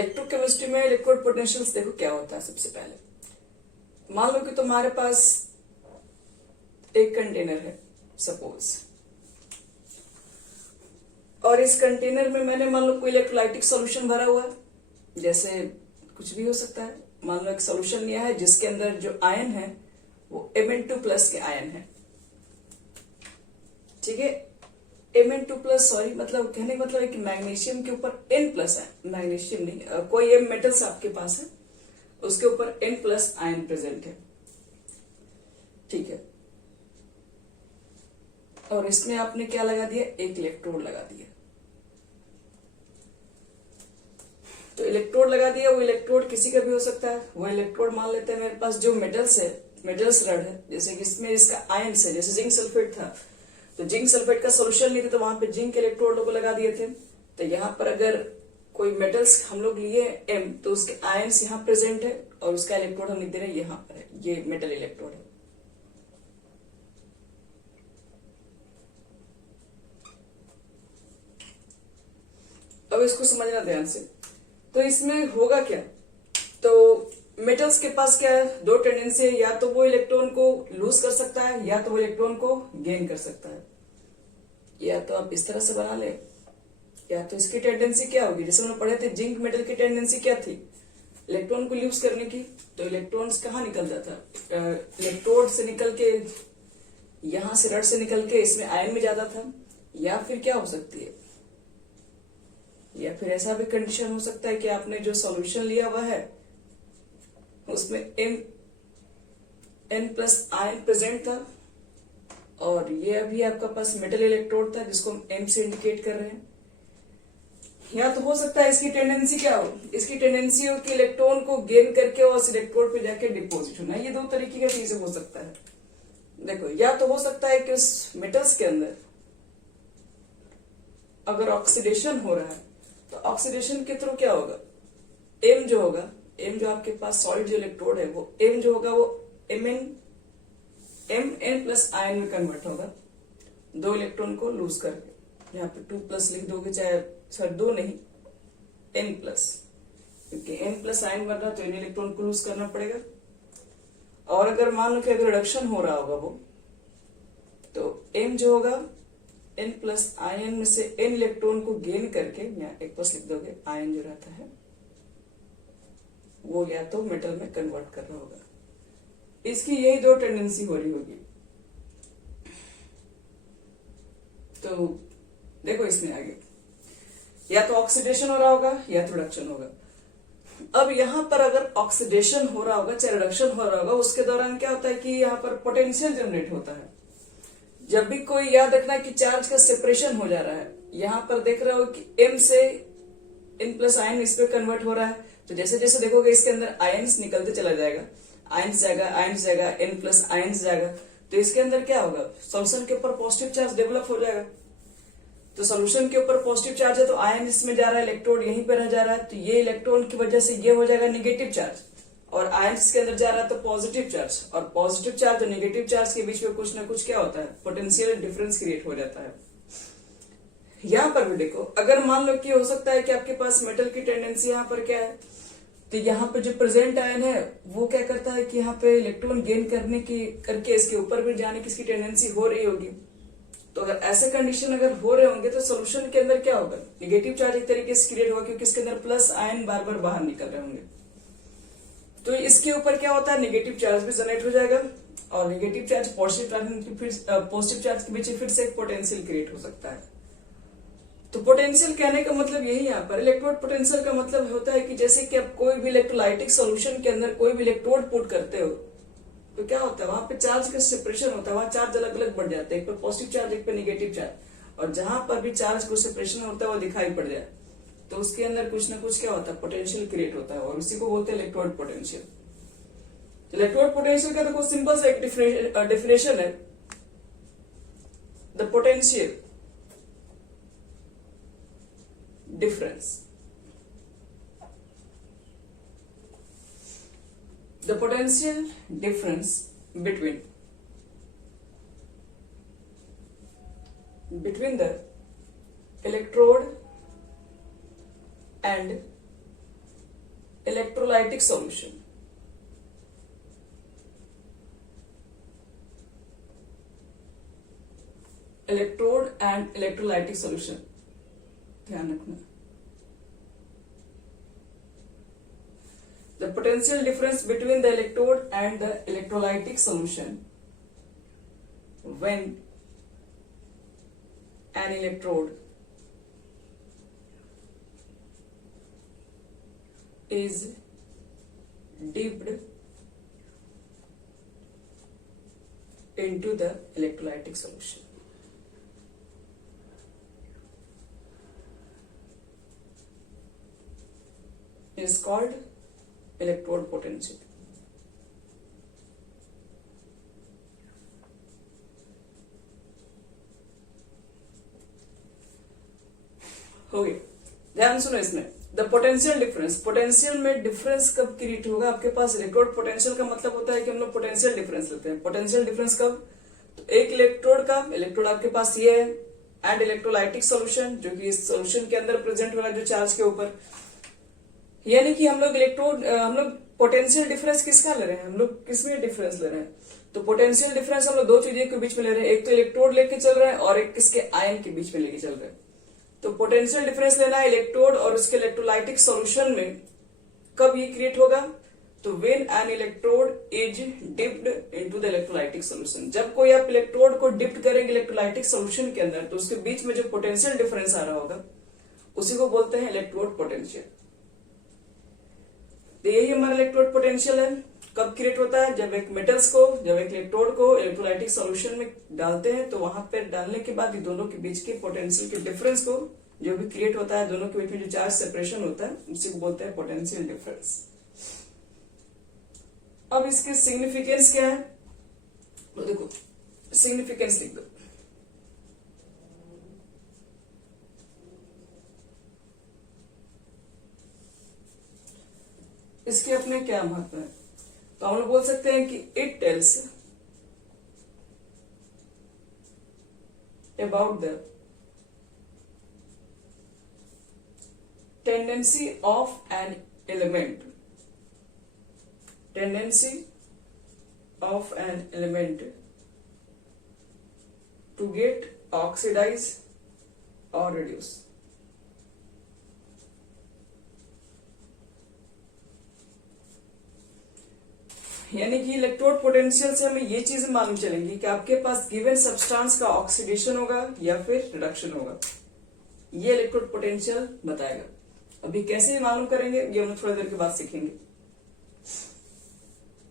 Electrochemistry में electrode potentials देखो क्या होता है। सबसे पहले मान लो कि तुम्हारे पास एक कंटेनर है सपोज, और इस कंटेनर में मैंने मान लो कोई इलेक्ट्रोलाइटिक सॉल्यूशन भरा हुआ है, जैसे कुछ भी हो सकता है। मान लो एक सॉल्यूशन लिया है जिसके अंदर जो आयन है वो Mn2+ के आयन है, ठीक है। Mn2+, सॉरी, मतलब कहने का मतलब है कि मैग्नीशियम के ऊपर N+ है, मैग्नीशियम नहीं, कोई M मेटल्स आपके पास है, उसके ऊपर N+ आयन प्रेजेंट है, ठीक है। और इसमें आपने क्या लगा दिया, एक इलेक्ट्रोड लगा दिया। तो इलेक्ट्रोड लगा दिया, वो इलेक्ट्रोड किसी का भी हो सकता है। वो इलेक्ट्रोड मान लेते हैं मेरे पास जो मेटल्स है, मेटल्स रड है, जैसे कि इसमें इसका आयन है, जैसे जिंक सल्फेट था, तो जिंक सल्फेट का सोल्यूशन नहीं था तो वहां पे जिंक इलेक्ट्रोड को लगा दिए थे। तो यहाँ पर अगर कोई मेटल्स हम लोग लिए M, तो उसके आयन्स यहाँ प्रेजेंट है और उसका इलेक्ट्रोड हम लिख दे रहे हैं यहाँ पर है, ये मेटल इलेक्ट्रोड है। अब इसको समझना ध्यान से। तो इसमें होगा क्या, तो मेटल्स के पास क्या है, दो टेंडेंसी है, या तो वो इलेक्ट्रॉन को लूज कर सकता है या तो वो इलेक्ट्रॉन को गेन कर सकता है। या तो आप इस तरह से बना ले, या तो इसकी टेंडेंसी क्या होगी, जैसे हमने पढ़े थे जिंक मेटल की टेंडेंसी क्या थी, इलेक्ट्रॉन को लूज करने की। तो इलेक्ट्रॉन्स कहाँ निकलता था, इलेक्ट्रोड से निकल के, यहां से रड से निकल के इसमें आयन में जाता था। या फिर क्या हो सकती है, या फिर ऐसा भी कंडीशन हो सकता है कि आपने जो सॉल्यूशन लिया हुआ है उसमें N+ आयन प्रेजेंट था, और ये अभी आपका पास मेटल इलेक्ट्रोड था जिसको हम M से इंडिकेट कर रहे हैं। या तो हो सकता है इसकी टेंडेंसी क्या हो, इसकी टेंडेंसी हो कि इलेक्ट्रॉन को गेन करके और उस इलेक्ट्रोड पे जाके डिपोजिट होना। ये दो तरीके का चीजें हो सकता है। देखो, या तो हो सकता है कि उस मेटल्स के अंदर अगर ऑक्सीडेशन हो रहा है तो ऑक्सीडेशन के थ्रू क्या होगा, M जो होगा, M जो आपके पास सॉलिड जो इलेक्ट्रोड है वो M जो होगा वो Mn+ आयन में कन्वर्ट होगा, दो इलेक्ट्रॉन को लूज करके। यहाँ पे 2+ लिख दोगे, चाहे सर दो नहीं N+, क्योंकि N+ आयन बन रहा तो इन इलेक्ट्रॉन को लूज करना पड़ेगा। और अगर मान लो कि अगर रिडक्शन हो रहा होगा वो, तो M जो होगा N+ आयन में से N इलेक्ट्रॉन को गेन करके, यहाँ 1+ लिख दोगे, आयन जो रहता है वो या तो मेटल में कन्वर्ट कर रहा होगा। इसकी यही दो टेंडेंसी हो रही होगी। तो देखो इसमें आगे या तो ऑक्सीडेशन हो रहा होगा या तो रिडक्शन होगा। अब यहां पर अगर ऑक्सीडेशन हो रहा होगा चाहे रिडक्शन हो रहा होगा, उसके दौरान क्या होता है कि यहाँ पर पोटेंशियल जनरेट होता है। जब भी कोई, याद रखना कि चार्ज का सेपरेशन हो जा रहा है, यहां पर देख रहे हो कि M से N+ आयन इस पे कन्वर्ट हो रहा है, तो जैसे जैसे देखोगे इसके अंदर आयन्स निकलते चला जाएगा, आयन्स जाएगा N+ आयन्स जाएगा, तो इसके अंदर क्या होगा, सॉल्यूशन के ऊपर पॉजिटिव चार्ज डेवलप हो जाएगा। तो सॉल्यूशन के ऊपर पॉजिटिव चार्ज है तो आयन इसमें जा रहा है, इलेक्ट्रोड यहीं पर रह जा रहा है, तो ये इलेक्ट्रॉन की वजह से ये हो जाएगा नेगेटिव चार्ज, और आयन इसके अंदर जा रहा है तो पॉजिटिव चार्ज, और पॉजिटिव चार्ज और नेगेटिव चार्ज के बीच में कुछ ना कुछ क्या होता है, पोटेंशियल डिफरेंस क्रिएट हो जाता है। यहाँ पर भी देखो, अगर मान लो कि हो सकता है कि आपके पास मेटल की टेंडेंसी यहाँ पर क्या है, तो यहाँ पे जो प्रेजेंट आयन है वो क्या करता है कि यहाँ पे इलेक्ट्रॉन गेन करने की करके इसके ऊपर भी जाने की इसकी टेंडेंसी हो रही होगी। तो अगर ऐसे कंडीशन अगर हो रहे होंगे तो सोल्यूशन के अंदर क्या होगा, नेगेटिव चार्ज एक तरीके से क्रिएट होगा, क्योंकि इसके अंदर प्लस आयन बार बार बाहर निकल रहे होंगे। तो इसके ऊपर क्या होता है, नेगेटिव चार्ज भी जनरेट हो जाएगा, और नेगेटिव चार्ज पॉजिटिव चार्ज के बीच फिर से एक पोटेंशियल क्रिएट हो सकता है। तो पोटेंशियल कहने का मतलब यही, यहाँ पर इलेक्ट्रोड पोटेंशियल का मतलब होता है कि जैसे कि आप कोई भी इलेक्ट्रोलाइटिक सॉल्यूशन के अंदर कोई भी इलेक्ट्रोड पुट करते हो तो क्या होता है, वहां पे चार्ज का सेपरेशन होता है, वहां चार्ज अलग अलग बढ़ जाते हैं, एक पे पॉजिटिव चार्ज एक पे नेगेटिव चार्ज, और जहां पर भी चार्ज को सेपरेशन होता है वो दिखाई पड़ जाए तो उसके अंदर कुछ ना कुछ क्या होता है, पोटेंशियल क्रिएट होता है, और उसी को बोलते हैं इलेक्ट्रोड पोटेंशियल। इलेक्ट्रोड पोटेंशियल का देखो सिंपल सा एक डेफिनेशन है, the potential difference, the potential difference between the electrode and electrolytic solution, electrode and electrolytic solution, ध्यान रखना। The potential difference between the electrode and the electrolytic solution when an electrode is dipped into the electrolytic solution. Is called electrode potential. हो गया, ध्यान सुनो इसमें। The potential difference, potential में difference कब create होगा आपके पास? इलेक्ट्रोड पोटेंशियल का मतलब होता है कि हम लोग पोटेंशियल डिफरेंस लेते हैं। पोटेंशियल डिफरेंस कब? तो एक इलेक्ट्रोड का, इलेक्ट्रोड आपके पास ये है, एंड इलेक्ट्रोलाइटिक सॉल्यूशन जो कि इस सॉल्यूशन के अंदर प्रेजेंट हो रहा है जो चार्ज के ऊपर, यानी कि हम लोग पोटेंशियल डिफरेंस किसका ले रहे हैं? हम लोग किसमें डिफरेंस ले रहे हैं? तो पोटेंशियल डिफरेंस हम लोग दो चीजों के बीच में ले रहे हैं, एक तो इलेक्ट्रोड लेके चल रहे हैं और एक किसके, आयन के बीच में लेके चल रहे हैं। तो पोटेंशियल डिफरेंस लेना है इलेक्ट्रोड और उसके इलेक्ट्रोलाइटिक सॉल्यूशन में। कब ये क्रिएट होगा? तो when an electrode is dipped into the electrolytic solution, जब कोई आप इलेक्ट्रोड को डिप्ट करेंगे इलेक्ट्रोलाइटिक सॉल्यूशन के अंदर तो उसके बीच में जो पोटेंशियल डिफरेंस आ रहा होगा उसी को बोलते हैं इलेक्ट्रोड पोटेंशियल। तो यही हमारा इलेक्ट्रोड पोटेंशियल है। कब क्रिएट होता है? जब एक मेटल्स को, जब एक इलेक्ट्रोड को इलेक्ट्रोलाइटिक सॉल्यूशन में डालते हैं तो वहां पर डालने के बाद ये दोनों के बीच के पोटेंशियल के डिफरेंस को जो भी क्रिएट होता है, दोनों के बीच में जो चार्ज सेपरेशन होता है उसी को बोलते हैं पोटेंशियल डिफरेंस। अब इसके सिग्निफिकेंस क्या है? तो देखो सिग्निफिकेंस लिख दो। इसके अपने क्या महत्व है? तो हम लोग बोल सकते हैं कि it tells about the tendency of an element, tendency of an element to get oxidise और रिड्यूस। यानी कि इलेक्ट्रोड पोटेंशियल से हमें ये चीज मालूम चलेंगी कि आपके पास गिवन सब्सटेंस का ऑक्सीडेशन होगा या फिर रिडक्शन होगा, ये इलेक्ट्रोड पोटेंशियल बताएगा। अभी कैसे मालूम करेंगे ये हम थोड़ी देर के बाद सीखेंगे।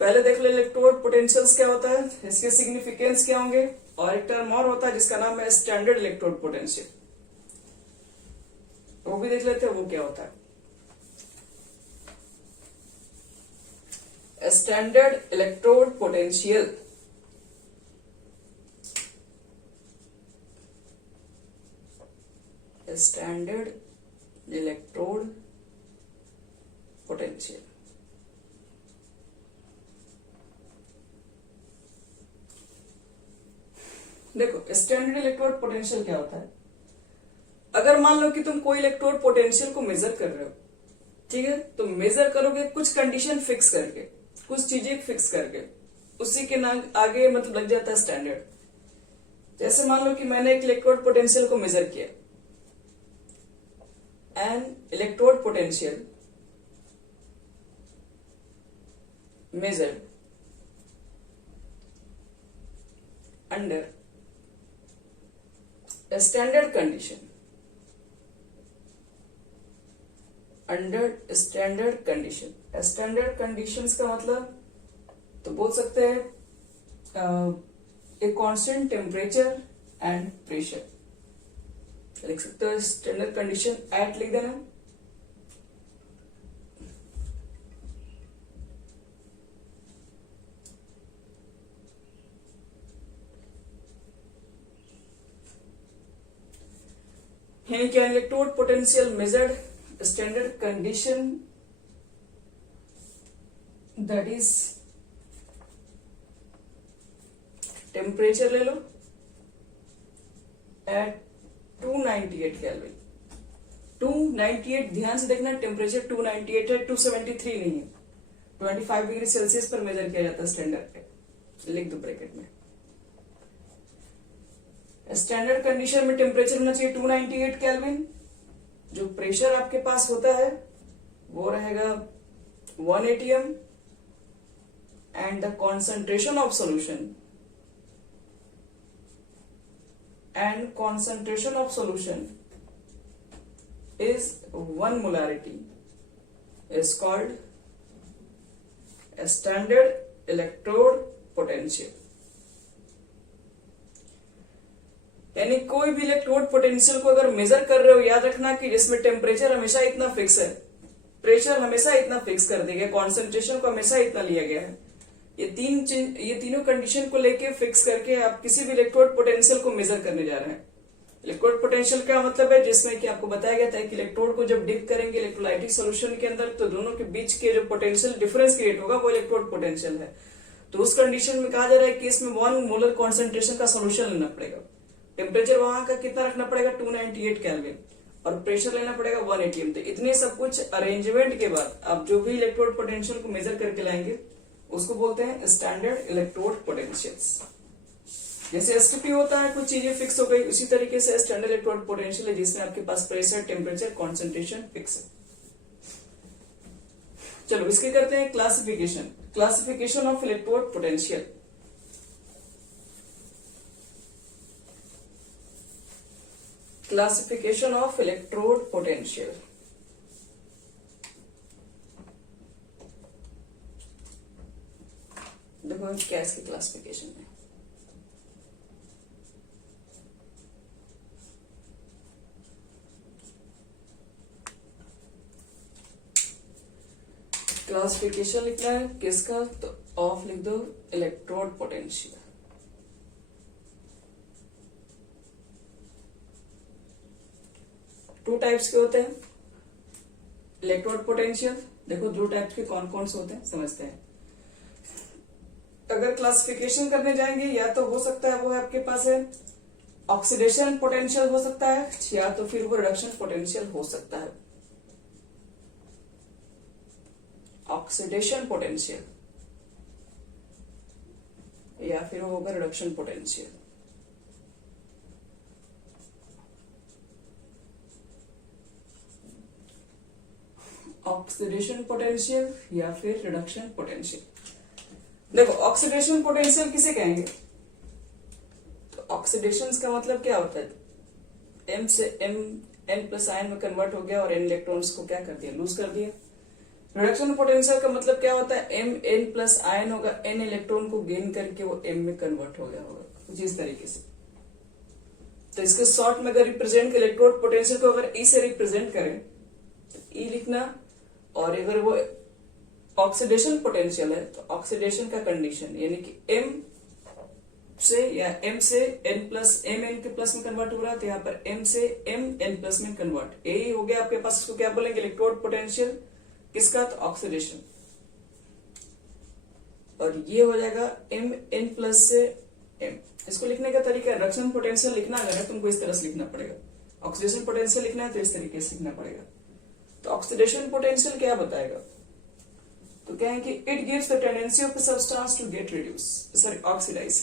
पहले देख ले इलेक्ट्रोड पोटेंशियल्स क्या होता है, इसके सिग्निफिकेंस क्या होंगे, और एक टर्म और होता है जिसका नाम है स्टैंडर्ड इलेक्ट्रोड पोटेंशियल, वो भी देख लेते हैं वो क्या होता है। Standard electrode potential standard electrode potential देखो स्टैंडर्ड इलेक्ट्रोड पोटेंशियल क्या होता है। अगर मान लो कि तुम कोई इलेक्ट्रोड पोटेंशियल को मेजर कर रहे हो, ठीक है, तो मेजर करोगे कुछ कंडीशन फिक्स करके, कुछ चीजें फिक्स करके, उसी के आगे मतलब लग जाता है स्टैंडर्ड। जैसे मान लो कि मैंने एक इलेक्ट्रोड पोटेंशियल को मेजर किया, N electrode potential measured under standard condition, under standard condition. Standard conditions का मतलब तो बोल सकते हैं a constant temperature and pressure, लिख सकते हो स्टैंडर्ड कंडीशन एट लिख देना। यानी कि electrode potential measured standard condition that is temperature ले लो एट 298 केल्विन, 298, ध्यान से देखना, टेम्परेचर 298 है, 273 नहीं है। 25 डिग्री सेल्सियस पर मेजर किया जाता है स्टैंडर्ड पे, लिख दो ब्रैकेट में। स्टैंडर्ड कंडीशन में टेम्परेचर होना चाहिए 298 केल्विन। जो प्रेशर आपके पास होता है वो रहेगा 1 atm and the concentration of solution is 1 molarity is called a standard electrode potential। यानी कोई भी इलेक्ट्रोड पोटेंशियल को अगर मेजर कर रहे हो, याद रखना कि जिसमें टेम्परेचर हमेशा इतना फिक्स है, प्रेशर हमेशा इतना फिक्स कर दिया गया, कॉन्सेंट्रेशन को हमेशा इतना लिया गया है, ये तीनों कंडीशन को लेके फिक्स करके आप किसी भी इलेक्ट्रोड पोटेंशियल को मेजर करने जा रहे हैं। इलेक्ट्रोड पोटेंशियल क्या मतलब है, जिसमें कि आपको बताया गया था कि इलेक्ट्रोड को जब डिप करेंगे इलेक्ट्रोलाइटिक सॉल्यूशन के अंदर तो दोनों के बीच के जो पोटेंशियल डिफरेंस क्रिएट होगा वो इलेक्ट्रोड पोटेंशियल है। तो उस कंडीशन में कहा जा रहा है कि इसमें 1 मोलर कॉन्सेंट्रेशन का सोल्यूशन लेना पड़ेगा। टेम्परेचर वहां का कितना रखना पड़ेगा 298 केल्विन और प्रेशर लेना पड़ेगा 1 atm। तो इतने सब कुछ अरेंजमेंट के बाद आप जो भी इलेक्ट्रोड पोटेंशियल को मेजर करके लाएंगे उसको बोलते हैं स्टैंडर्ड इलेक्ट्रोड पोटेंशियल्स। जैसे एसटीपी होता है, कुछ चीजें फिक्स हो गई, उसी तरीके से स्टैंडर्ड इलेक्ट्रोड पोटेंशियल है जिसमें आपके पास प्रेशर, टेम्परेचर, कॉन्सेंट्रेशन फिक्स है। चलो इसके करते हैं classification of electrode potential. Classification of electrode potential. देखो क्या इसकी क्लासिफिकेशन है। क्लासिफिकेशन लिखना है किसका, तो ऑफ लिख दो इलेक्ट्रोड पोटेंशियल। टू टाइप्स के होते हैं इलेक्ट्रोड पोटेंशियल। देखो दो टाइप्स के कौन कौन से होते हैं समझते हैं। अगर क्लासिफिकेशन करने जाएंगे या तो हो सकता है वो है आपके पास है ऑक्सीडेशन पोटेंशियल हो सकता है, या तो फिर वो रिडक्शन पोटेंशियल हो सकता है। ऑक्सीडेशन पोटेंशियल या फिर वो होगा रिडक्शन पोटेंशियल। ऑक्सीडेशन पोटेंशियल या फिर रिडक्शन पोटेंशियल। देखो ऑक्सीडेशन पोटेंशियल किसे कहेंगे, तो ऑक्सीडेशन का मतलब क्या होता है, M से N प्लस आयन में कन्वर्ट हो गया और N इलेक्ट्रॉन्स को क्या कर दिया, लूज कर दिया। रिडक्शन पोटेंशियल का मतलब क्या होता है, M N प्लस आयन होगा, N इलेक्ट्रॉन को गेन करके वो M में कन्वर्ट हो गया होगा, कुछ इस तरीके से। तो इसके शॉर्ट में अगर रिप्रेजेंट इलेक्ट्रोड पोटेंशियल को अगर E से रिप्रेजेंट करें तो E लिखना, और अगर वो ऑक्सीडेशन पोटेंशियल है तो ऑक्सीडेशन का कंडीशन यानी कि M से या M से N प्लस M N के प्लस में कन्वर्ट हो रहा है, तो यहाँ पर M से M N प्लस में कन्वर्ट, यही हो गया आपके पास। इसको क्या बोलेंगे, इलेक्ट्रोड पोटेंशियल किसका, तो ऑक्सीडेशन। और ये हो जाएगा M N प्लस से M। इसको लिखने का तरीका रिडक्शन पोटेंशियल लिखना अगर है तुमको इस तरह से लिखना पड़ेगा, ऑक्सीडेशन पोटेंशियल लिखना है तो इस तरीके से लिखना पड़ेगा। तो ऑक्सीडेशन पोटेंशियल क्या बताएगा, तो क्या है कि it gives the tendency of the substance to get reduce, sorry oxidise.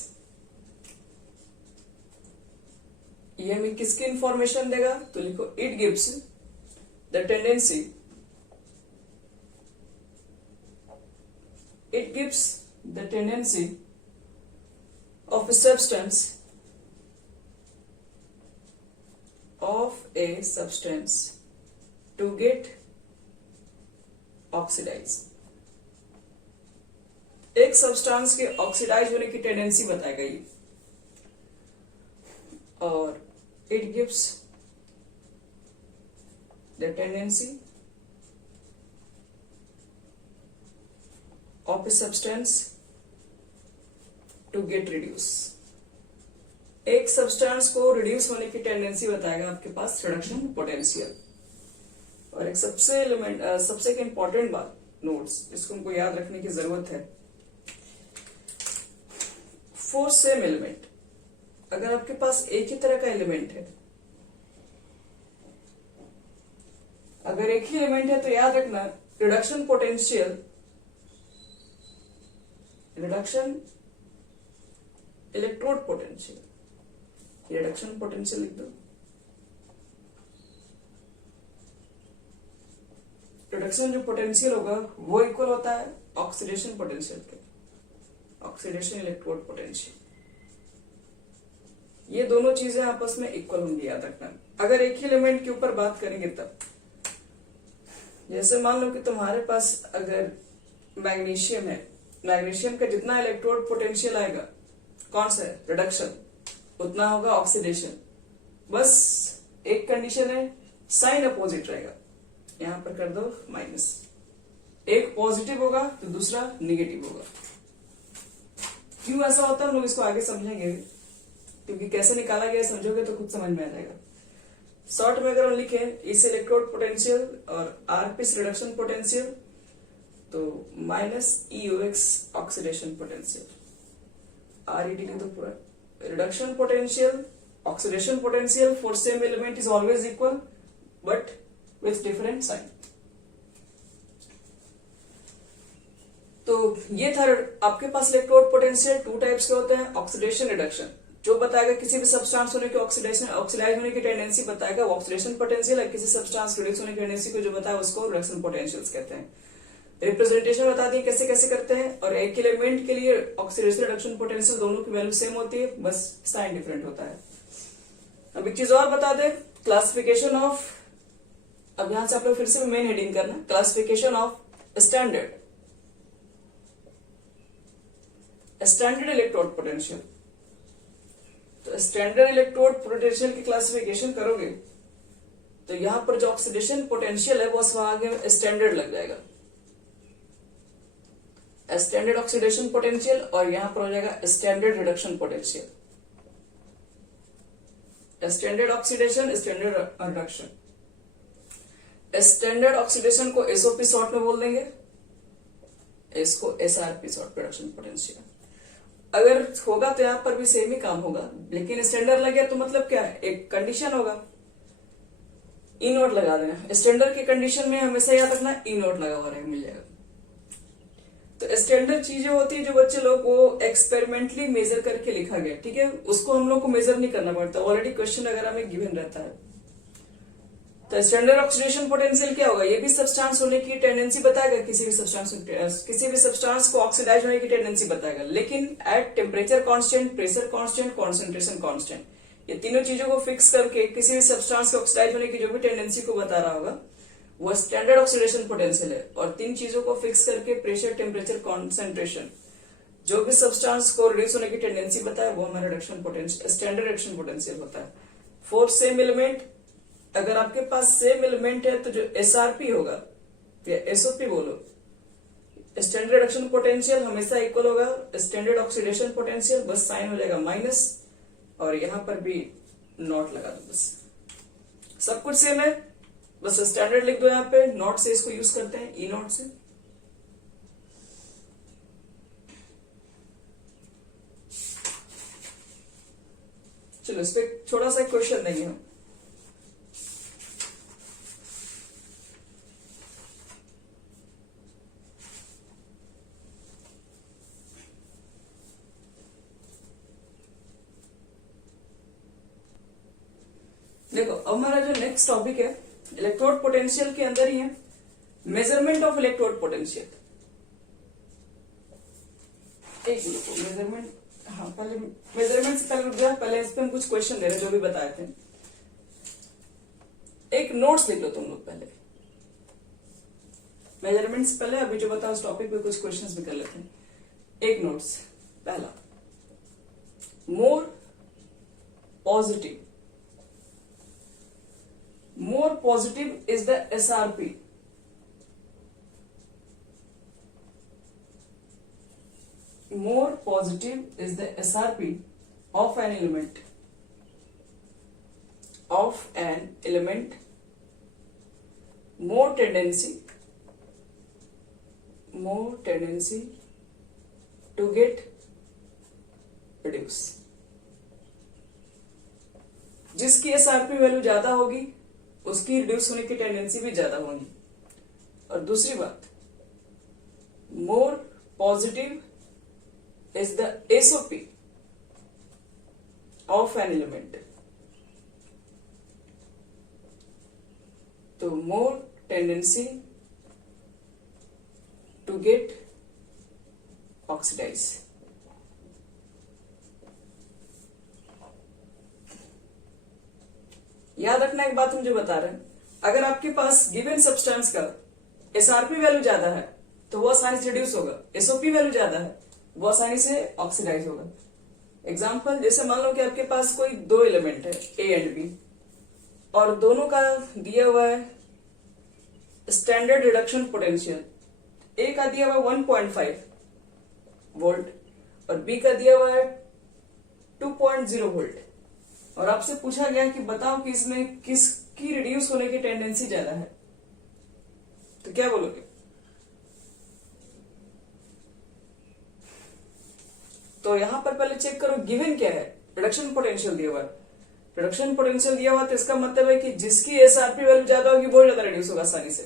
ये हमें किसकी इंफॉर्मेशन देगा, तो लिखो it gives the tendency, it gives the tendency of a substance to get oxidized। एक सब्सटेंस के ऑक्सीडाइज होने की टेंडेंसी बताएगा ये, और it gives the tendency of a substance to get reduce। एक सब्सटेंस को रिड्यूस होने की टेंडेंसी बताएगा आपके पास रिडक्शन पोटेंशियल। और एक सबसे एक इंपॉर्टेंट बात नोट्स, इसको हमको याद रखने की जरूरत है, फोर सेम एलिमेंट, अगर आपके पास एक ही तरह का एलिमेंट है अगर एक ही एलिमेंट है तो याद रखना reduction potential, reduction electrode potential, reduction potential लिख दो। रिडक्शन जो पोटेंशियल होगा वो इक्वल होता है ऑक्सीडेशन पोटेंशियल के, ऑक्सीडेशन इलेक्ट्रोड पोटेंशियल। ये दोनों चीजें आपस में इक्वल होंगी, याद रखना। अगर एक ही एलिमेंट के ऊपर बात करेंगे तब, जैसे मान लो कि तुम्हारे पास अगर मैग्नीशियम है, मैग्नीशियम का जितना इलेक्ट्रोड पोटेंशियल आएगा कौन सा है, रिडक्शन, उतना होगा ऑक्सीडेशन। बस एक कंडीशन है, साइन अपोजिट रहेगा, यहां पर कर दो माइनस, एक पॉजिटिव होगा तो दूसरा निगेटिव होगा। क्यों ऐसा होता है हम लोग इसको आगे समझेंगे, क्योंकि कैसे निकाला गया समझोगे तो खुद समझ में आ जाएगा। शॉर्ट में अगर हम लिखे इस इलेक्ट्रोड पोटेंशियल और आर पीस रिडक्शन पोटेंशियल, तो minus EOX oxidation potential, RED लिख दो पूरा। Reduction potential, oxidation potential for same element is always equal but with different sign. तो ये था आपके पास इलेक्ट्रोड पोटेंशियल। टू टाइप्स के होते हैं, ऑक्सीडेशन रिडक्शन, जो बताएगा किसी भी सब्सटेंस होने की ऑक्सीडेशन ऑक्सीडाइज होने की टेंडेंसी बताएगा वो ऑक्सीडेशन पोटेंशियल है, किसी सब्सटेंस रिड्यूस होने की टेंडेंसी को जो बताया उसको रिडक्शन पोटेंशियल्स कहते हैं। रिप्रेजेंटेशन बता दी कैसे कैसे करते हैं, और एक एलिमेंट के लिए ऑक्सीडेशन रिडक्शन पोटेंशियल दोनों की वैल्यू सेम होती है, बस साइन डिफरेंट होता है। अब एक चीज और बता दे, क्लासिफिकेशन ऑफ, अब यहां से आप लोग फिर से मेन हेडिंग करना, classification of standard electrode potential. तो स्टैंडर्ड इलेक्ट्रोड पोटेंशियल की क्लासिफिकेशन करोगे तो यहां पर जो ऑक्सीडेशन पोटेंशियल है वो आगे स्टैंडर्ड लग जाएगा, स्टैंडर्ड ऑक्सीडेशन पोटेंशियल, और यहां पर हो जाएगा standard reduction potential. Standard oxidation, standard reduction. Standard oxidation को SOP शॉर्ट में बोल देंगे, इसको SRP शॉर्ट रिडक्शन पोटेंशियल। अगर होगा तो यहां पर भी सेम ही काम होगा, लेकिन स्टैंडर्ड लग गया तो मतलब क्या है, एक कंडीशन होगा, E नोट लगा देना। स्टैंडर्ड की कंडीशन में हमेशा याद रखना E नोट लगा हुआ रहेगा, मिल जाएगा। तो स्टैंडर्ड चीजें होती है जो बच्चे लोग को एक्सपेरिमेंटली मेजर करके लिखा गया, ठीक है, उसको हम लोग को मेजर नहीं करना पड़ता, ऑलरेडी क्वेश्चन वगैरह में गिवन रहता है। तो स्टैंडर्ड ऑक्सीडेशन पोटेंशियल क्या होगा, ये भी सब्सटेंस होने की टेंडेंसी बताएगा, किसी भी सब्सटेंस को ऑक्सीडाइज होने की टेंडेंसी बताएगा, लेकिन at temperature constant, pressure constant, concentration constant, ये तीनों चीजों को फिक्स करके किसी भी सब्सटेंस के ऑक्सीडाइज होने की जो भी टेंडेंसी को बता रहा होगा वो स्टैंडर्ड ऑक्सीडेशन पोटेंशियल है। और तीन चीजों को फिक्स करके प्रेशर, टेम्परेचर, कॉन्सेंट्रेशन, जो भी सब्सटेंस को रिड्यूस होने की टेंडेंसी बताए वो हमारा reduction potential, standard reduction potential होता है। फॉर सेम एलिमेंट, अगर आपके पास सेम एलिमेंट है तो जो SRP होगा या SOP बोलो, स्टैंडर्ड रिडक्शन पोटेंशियल हमेशा इक्वल होगा स्टैंडर्ड ऑक्सीडेशन पोटेंशियल, बस साइन हो जाएगा माइनस, और यहां पर भी नॉट लगा दो, बस सब कुछ सेम है, बस स्टैंडर्ड लिख दो, यहां पे नॉट से इसको यूज करते हैं, E नॉट से। चलो इस पे छोटा सा क्वेश्चन नहीं है, देखो अब हमारा जो नेक्स्ट टॉपिक है इलेक्ट्रोड पोटेंशियल के अंदर ही है मेजरमेंट ऑफ इलेक्ट्रोड पोटेंशियल। एक मेजरमेंट, हाँ पहले मेजरमेंट से पहले रुक जाओ, पहले इस पे हम कुछ क्वेश्चन दे रहे जो भी बताए थे। एक नोट्स लिख लो तुम लोग पहले, मेजरमेंट से पहले अभी जो बताओ उस टॉपिक पे कुछ क्वेश्चंस भी कर लेते हैं। एक नोट्स, पहला, more positive, more positive is the SRP. More positive is the SRP of an element. Of an element. More tendency to get reduced. जिसकी SRP वैल्यू ज्यादा होगी उसकी रिड्यूस होने की टेंडेंसी भी ज्यादा होगी। और दूसरी बात, more positive is the SOP of an element, तो मोर टेंडेंसी टू गेट ऑक्सीडाइज। याद रखना एक बात हम जो बता रहे हैं, अगर आपके पास गिवन सब्सटेंस का एसआरपी वैल्यू ज्यादा है तो वो आसानी से रिड्यूस होगा, एसओपी वैल्यू ज्यादा है वो आसानी से ऑक्सीडाइज होगा। एग्जाम्पल, जैसे मान लो कि आपके पास कोई दो एलिमेंट है ए एंड बी, और दोनों का दिया हुआ है स्टैंडर्ड रिडक्शन पोटेंशियल। ए का दिया हुआ है 1.5 वोल्ट और बी का दिया हुआ है 2.0 वोल्ट, और आपसे पूछा गया कि बताओ कि इसमें किसकी रिड्यूस होने की टेंडेंसी ज्यादा है, तो क्या बोलोगे? तो यहां पर पहले चेक करो गिवन क्या है, रिडक्शन पोटेंशियल दिया हुआ है। रिडक्शन पोटेंशियल दिया हुआ तो इसका मतलब है कि जिसकी एसआरपी वैल्यू ज्यादा होगी वो ज्यादा रिड्यूस होगा आसानी से।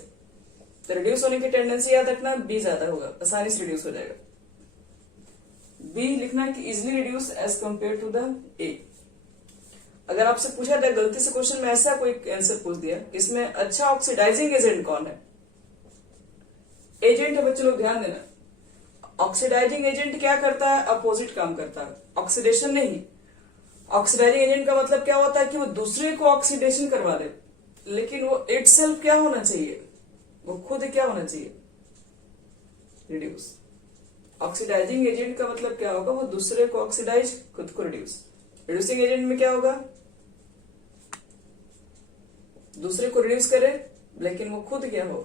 तो रिड्यूस होने की टेंडेंसी याद रखना बी ज्यादा होगा, आसानी से रिड्यूस हो जाएगा। बी लिखना है कि easily reduce as compare to the A. अगर आपसे पूछा जाए गलती से क्वेश्चन में ऐसा कोई आंसर पूछ दिया, इसमें अच्छा ऑक्सीडाइजिंग एजेंट कौन है? एजेंट है बच्चे लोग, ध्यान देना। ऑक्सीडाइजिंग एजेंट क्या करता है? अपोजिट काम करता है, ऑक्सीडेशन नहीं। ऑक्सीडाइजिंग एजेंट का मतलब क्या होता है कि वो दूसरे को ऑक्सीडेशन करवा दे, लेकिन वो इटसेल्फ क्या होना चाहिए? वो खुद क्या होना चाहिए? रिड्यूस। ऑक्सीडाइजिंग एजेंट का मतलब क्या होगा? वो दूसरे को ऑक्सीडाइज, खुद को रिड्यूस। रिड्यूसिंग एजेंट में क्या होगा? दूसरे को रिड्यूस करे लेकिन वो खुद क्या हो?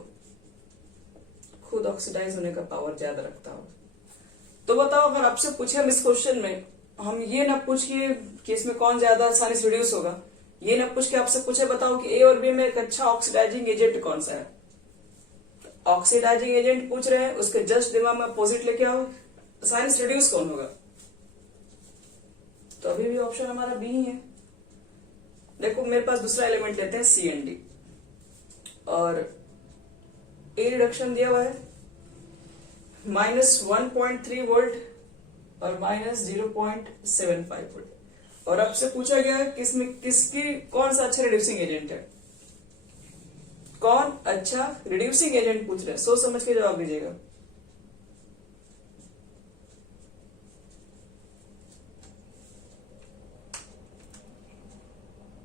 खुद ऑक्सीडाइज होने का पावर ज्यादा रखता हो। तो बताओ, अगर आपसे पूछे हम इस क्वेश्चन में, हम ये ना पूछ कि इसमें कौन ज्यादा आसानी से रिड्यूस होगा, ये ना पूछ के आपसे पूछे बताओ कि ए और बी में एक अच्छा ऑक्सीडाइजिंग एजेंट कौन सा है। ऑक्सीडाइजिंग एजेंट पूछ रहे हैं, उसके जस्ट दिमाग में अपोजिट लेके आओ, आसानी से रिड्यूस कौन होगा? तो अभी भी ऑप्शन हमारा बी ही है। देखो मेरे पास दूसरा एलिमेंट लेते हैं सी एंड डी, और ए रिडक्शन दिया हुआ है -1.3 वोल्ट और -0.75 वोल्ट, और आपसे पूछा गया है किसमें किसकी कौन सा अच्छा रिड्यूसिंग एजेंट है। कौन अच्छा रिड्यूसिंग एजेंट पूछ रहे हैं, सोच समझ के जवाब दीजिएगा।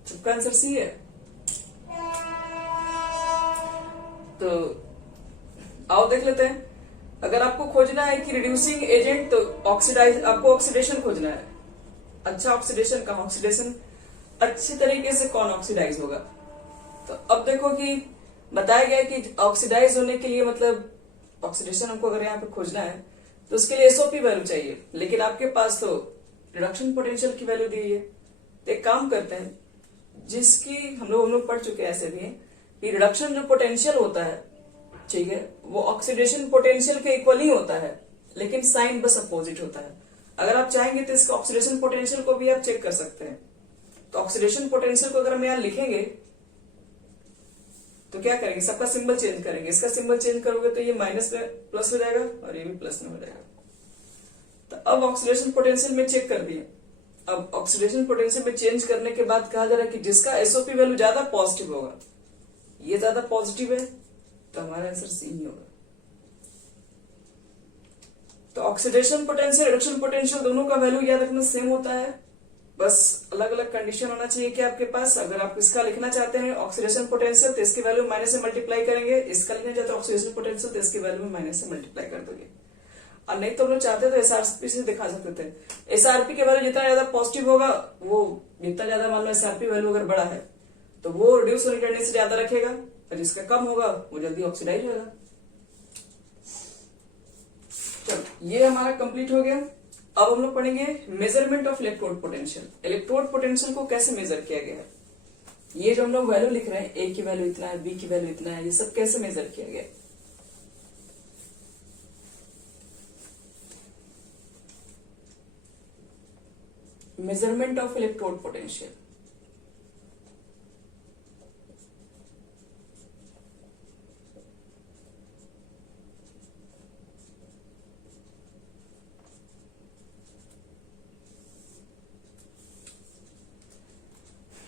सबका आंसर सी है। तो आओ देख लेते हैं। अगर आपको खोजना है कि रिड्यूसिंग एजेंट, तो ऑक्सीडाइज, आपको ऑक्सीडेशन खोजना है। अच्छा ऑक्सीडेशन का, ऑक्सीडेशन अच्छी तरीके से कौन ऑक्सीडाइज होगा। तो अब देखो कि बताया गया कि ऑक्सीडाइज होने के लिए मतलब ऑक्सीडेशन हमको अगर यहाँ पे खोजना है तो उसके लिए एसओपी वैल्यू चाहिए, लेकिन आपके पास तो रिडक्शन पोटेंशियल की वैल्यू दी है। तो एक काम करते हैं, जिसकी हम लोग पढ़ चुके हैं ऐसे भी है कि रिडक्शन जो पोटेंशियल होता है, ठीक है, वो ऑक्सीडेशन पोटेंशियल के इक्वल ही होता है, लेकिन साइन बस अपोजिट होता है। अगर आप चाहेंगे तो इसका ऑक्सीडेशन पोटेंशियल को भी आप चेक कर सकते हैं। तो ऑक्सीडेशन पोटेंशियल को अगर हम यहां लिखेंगे तो क्या करेंगे, सबका सिंबल चेंज करेंगे। इसका सिंबल चेंज करोगे तो ये माइनस में प्लस हो जाएगा और ये भी प्लस में हो जाएगा। तो अब ऑक्सीडेशन पोटेंशियल में चेक कर दिए। अब ऑक्सीडेशन पोटेंशियल में चेंज करने के बाद कहा जा रहा है कि जिसका एसओपी वैल्यू ज्यादा पॉजिटिव होगा, ये ज्यादा पॉजिटिव है, तो हमारा आंसर सी ही होगा। तो ऑक्सीडेशन पोटेंशियल, रिडक्शन पोटेंशियल दोनों का वैल्यू याद रखना सेम होता है, बस अलग अलग कंडीशन होना चाहिए कि आपके पास। अगर आप इसका लिखना चाहते हैं ऑक्सीडेशन पोटेंशियल तो इसकी वैल्यू माइनस से मल्टीप्लाई करेंगे, इसका लिखना चाहते हैं ऑक्सीडेशन पोटेंशियल तो इसकी वैल्यू में माइनस से मल्टीप्लाई कर दोगे। और नहीं तो हम लोग चाहते तो एसआरपी से दिखा सकते थे। एसआरपी के वैल्यू जितना ज्यादा पॉजिटिव होगा, वो जितना ज्यादा मान लो एसआरपी वैल्यू अगर बड़ा है तो वो रिड्यूस होने की टेंडेंसी ज्यादा रखेगा, और जिसका कम होगा वो जल्दी ऑक्सीडाइज होगा। चलो ये हमारा कंप्लीट हो गया। अब हम लोग पढ़ेंगे measurement of electrode potential. Electrode potential को कैसे मेजर किया गया है, ये जो हम लोग वैल्यू लिख रहे हैं, ए की वैल्यू इतना है, बी की वैल्यू इतना है, ये सब कैसे मेजर किया गया है। Measurement of electrode potential.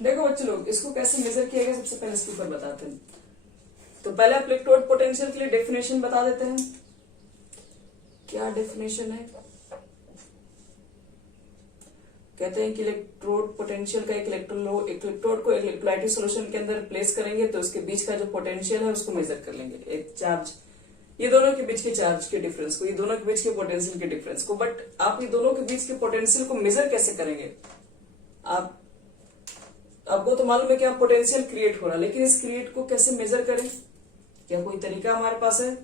देखो बच्चे लोग, इसको कैसे मेजर किया गया सबसे पहले इसके ऊपर बताते हैं। तो पहले आप इलेक्ट्रोड पोटेंशियल के लिए डेफिनेशन बता देते हैं। क्या डेफिनेशन है? कहते हैं कि इलेक्ट्रोड पोटेंशियल का एक इलेक्ट्रोड को इलेक्ट्रोलाइटिक सॉल्यूशन के अंदर प्लेस करेंगे तो उसके बीच का जो पोटेंशियल है उसको मेजर कर लेंगे, एक चार्ज, ये दोनों के बीच के चार्ज के डिफरेंस को, ये दोनों के बीच के पोटेंशियल के डिफरेंस को। बट आप ये दोनों के बीच के पोटेंशियल को मेजर कैसे करेंगे? आपको तो मालूम है कि आप पोटेंशियल क्रिएट हो रहा है, लेकिन इस क्रिएट को कैसे मेजर करें? क्या कोई तरीका हमारे पास है?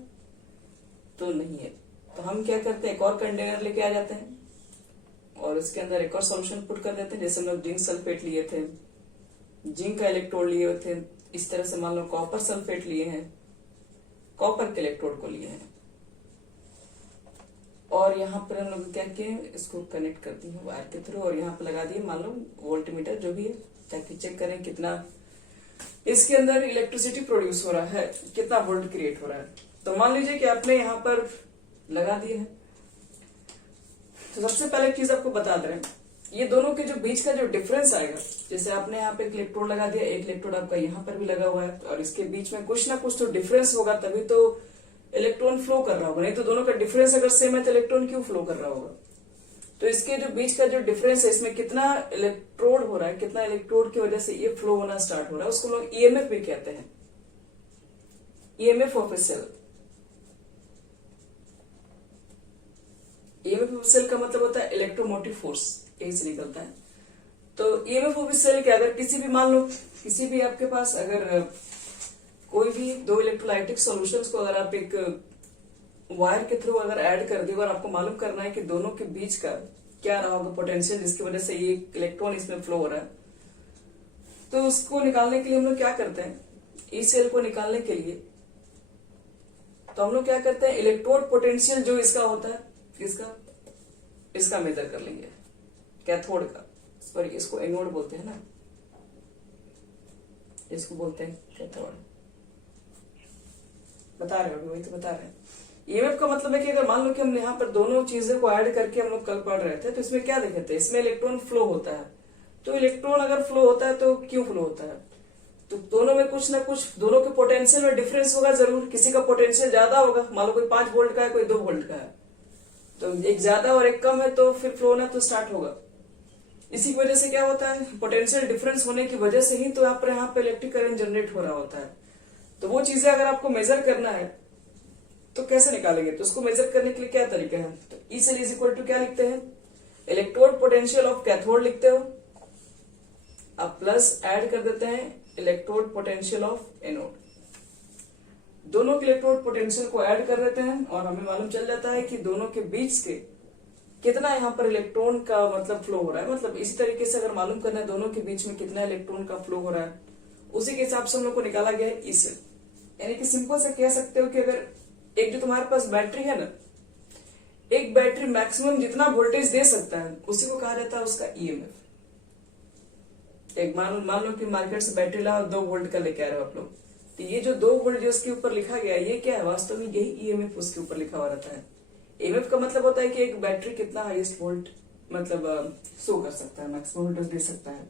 तो नहीं है। तो हम क्या करते हैं, एक और कंटेनर लेके आ जाते हैं और इसके अंदर एक और सॉल्यूशन पुट कर देते हैं। जैसे हम लोग जिंक सल्फेट लिए थे, जिंक का इलेक्ट्रोड लिए हुए थे, इस तरह से मान लो कॉपर सल्फेट लिए हैं, कॉपर के इलेक्ट्रोड को लिए हैं, और यहाँ पर हम लोग क्या किए, इसको कनेक्ट कर दी है वायर के थ्रू और यहाँ पर लगा दिए मान लो वोल्टमीटर जो भी है, ताकि चेक करें कितना इसके अंदर इलेक्ट्रिसिटी प्रोड्यूस हो रहा है, कितना वोल्ट क्रिएट हो रहा है। तो मान लीजिए कि आपने यहाँ पर लगा दिए है। तो सबसे पहले चीज आपको बता दे रहे हैं, ये दोनों के जो बीच का जो डिफरेंस आएगा, जैसे आपने यहाँ पे एक इलेक्ट्रोड लगा दिया, एक इलेक्ट्रोड आपका यहाँ पर भी लगा हुआ है, और इसके बीच में कुछ ना कुछ तो डिफरेंस होगा, तभी तो इलेक्ट्रॉन फ्लो कर रहा होगा। नहीं तो दोनों का डिफरेंस अगर सेम है तो इलेक्ट्रॉन क्यों फ्लो कर रहा होगा? तो इसके जो बीच का जो डिफरेंस है, इसमें कितना इलेक्ट्रोड हो रहा है, कितना इलेक्ट्रोड की वजह से ये फ्लो होना स्टार्ट हो रहा है, उसको लोग ईएमएफ भी कहते हैं, EMF of a cell. EMF of cell का मतलब होता है इलेक्ट्रोमोटिव फोर्स, यही से निकलता है। तो ईएमएफ ऑफ सेल के अगर किसी भी मान लो किसी भी आपके पास अगर कोई भी दो इलेक्ट्रोलाइटिक सॉल्यूशंस को अगर आप एक वायर के थ्रू अगर ऐड कर दिए और आपको मालूम करना है कि दोनों के बीच का क्या रहा होगा पोटेंशियल, जिसकी वजह से ये इलेक्ट्रॉन इसमें फ्लो हो रहा है, तो उसको निकालने के लिए हम लोग क्या करते हैं, इस सेल को निकालने के लिए तो हम लोग क्या करते हैं, इलेक्ट्रोड पोटेंशियल जो इसका होता है, इसका मेजर कर लेंगे, कैथोड का। सॉरी, इसको एनोड बोलते हैं ना, इसको बोलते हैं कैथोड। बता रहे हो, वही तो बता रहे हैं। ईएमएफ का मतलब है कि अगर मान लो कि हम यहाँ पर दोनों चीजों को ऐड करके हम लोग कल पढ़ रहे थे, तो इसमें क्या देखे थे, इसमें इलेक्ट्रॉन फ्लो होता है। तो इलेक्ट्रॉन अगर फ्लो होता है तो क्यों फ्लो होता है? तो दोनों में कुछ ना कुछ, दोनों के पोटेंशियल में डिफरेंस होगा जरूर। किसी का पोटेंशियल ज्यादा होगा, मान लो कोई 5 वोल्ट का है, कोई 2 वोल्ट का है, तो एक ज्यादा और एक कम है, तो फिर फ्लो होना तो स्टार्ट होगा। इसी की वजह से क्या होता है, पोटेंशियल डिफरेंस होने की वजह से ही तो यहाँ पे इलेक्ट्रिक करंट जनरेट हो रहा होता है। तो वो चीजें अगर आपको मेजर करना है तो कैसे निकालेंगे? तो उसको मेजर करने के लिए क्या तरीका है? तो E cell is equal to क्या लिखते हैं, इलेक्ट्रोड पोटेंशियल ऑफ कैथोड लिखते हो, अब प्लस ऐड कर देते हैं इलेक्ट्रोड पोटेंशियल ऑफ एनोड। दोनों के इलेक्ट्रोड पोटेंशियल को ऐड कर देते हैं और हमें मालूम चल जाता है कि दोनों के बीच के कितना यहाँ पर इलेक्ट्रॉन का मतलब फ्लो हो रहा है। मतलब इसी तरीके से अगर मालूम करना है दोनों के बीच में कितना इलेक्ट्रॉन का फ्लो हो रहा है, उसी के हिसाब से हम लोग को निकाला गया है ई सेल। यानी कि सिंपल से कह सकते हो कि अगर एक जो तुम्हारे पास बैटरी है ना, एक बैटरी मैक्सिमम जितना वोल्टेज दे सकता है उसी को कहा जाता है उसका ईएमएफ। एक मान लो कि मार्केट से बैटरी लाओ 2 वोल्ट का लेके आ रहे हो आप लोग, तो ये जो 2 वोल्ट जो उसके ऊपर लिखा गया है, ये क्या है, वास्तव में यही ईएमएफ उसके ऊपर लिखा हुआ रहता है। ईएमएफ का मतलब होता है कि एक बैटरी कितना हाईएस्ट वोल्ट मतलब शो कर सकता है, मैक्सिमम वोल्टेज दे सकता है।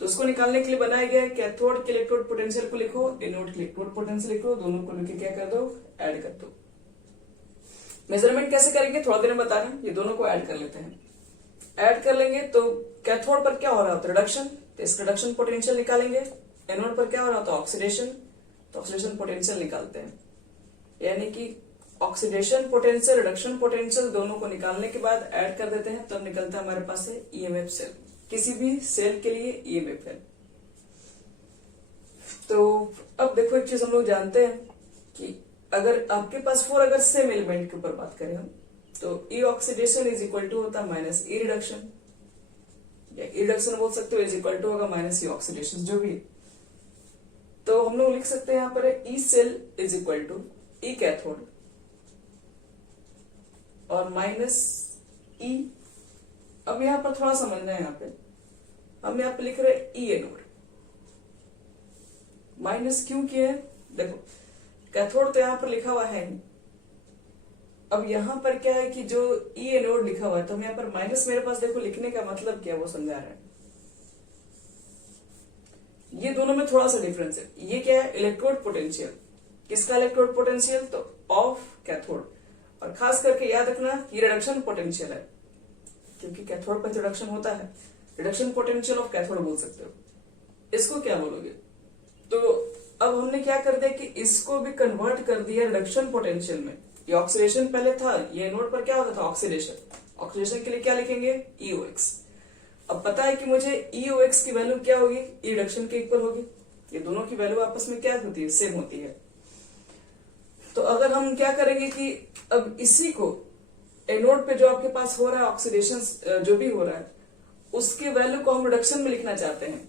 तो उसको निकालने के लिए बनाया गया है, कैथोड के इलेक्ट्रोड पोटेंशियल को लिखो, एनोड के इलेक्ट्रोड पोटेंशियल लिखो, दोनों को लेके क्या कर दो, ऐड कर दो। मेजरमेंट कैसे करेंगे थोड़ा देर में बता रहे हैं, ये दोनों को ऐड कर लेते हैं। ऐड कर लेंगे तो कैथोड पर क्या हो रहा होता है, रिडक्शन, तो इस रिडक्शन पोटेंशियल निकालेंगे। एनोड पर क्या हो रहा होता है, ऑक्सीडेशन, तो ऑक्सीडेशन पोटेंशियल निकालते हैं। यानी कि ऑक्सीडेशन पोटेंशियल, रिडक्शन पोटेंशियल दोनों को निकालने के बाद ऐड कर देते हैं, तब निकलता है हमारे पास है ईएमएफ सेल। किसी भी सेल के लिए ईएमएफ है। तो अब देखो एक चीज हम लोग जानते हैं कि अगर आपके पास 4 अगर सेम एलिमेंट के ऊपर बात करें हम, तो ई ऑक्सीडेशन इज इक्वल टू होता है माइनस ई रिडक्शन, या ई रिडक्शन बोल सकते हो, इज इक्वल टू होगा माइनस ई ऑक्सीडेशन, जो भी। तो हम लोग लिख सकते हैं यहाँ पर E cell is equal to E cathode और माइनस ई, अब यहाँ पर थोड़ा समझना है, यहाँ पे हम यहाँ पे लिख रहे हैं ई एनोड, माइनस क्यों किया है, देखो कैथोड तो यहाँ पर लिखा हुआ है। अब यहाँ पर क्या है कि जो ई एनोड लिखा हुआ है, तो हम यहाँ पर माइनस, मेरे पास देखो लिखने का मतलब क्या वो समझा रहे हैं। ये दोनों में थोड़ा सा डिफरेंस है। ये क्या है, इलेक्ट्रोड पोटेंशियल। किसका इलेक्ट्रोड पोटेंशियल, तो ऑफ कैथोड। और खास करके याद रखना ये रिडक्शन पोटेंशियल है, क्योंकि कैथोड पर रिडक्शन होता है। रिडक्शन पोटेंशियल ऑफ कैथोड बोल सकते हो। इसको क्या बोलोगे, तो अब हमने क्या कर दिया कि इसको भी कन्वर्ट कर दिया रिडक्शन पोटेंशियल में। ये ऑक्सीडेशन पहले था, ये एनोड पर क्या होता था, ऑक्सीडेशन। ऑक्सीडेशन के लिए क्या लिखेंगे, EOX। अब पता है कि मुझे EOX की वैल्यू क्या होगी, ई रिडक्शन के इक्वल होगी। ये दोनों की वैल्यू आपस में क्या होती है, सेम होती है। तो अगर हम क्या करेंगे कि अब इसी को एनोड पे जो आपके पास हो रहा है ऑक्सीडेशन जो भी हो रहा है, उसकी वैल्यू को हम रिडक्शन में लिखना चाहते हैं,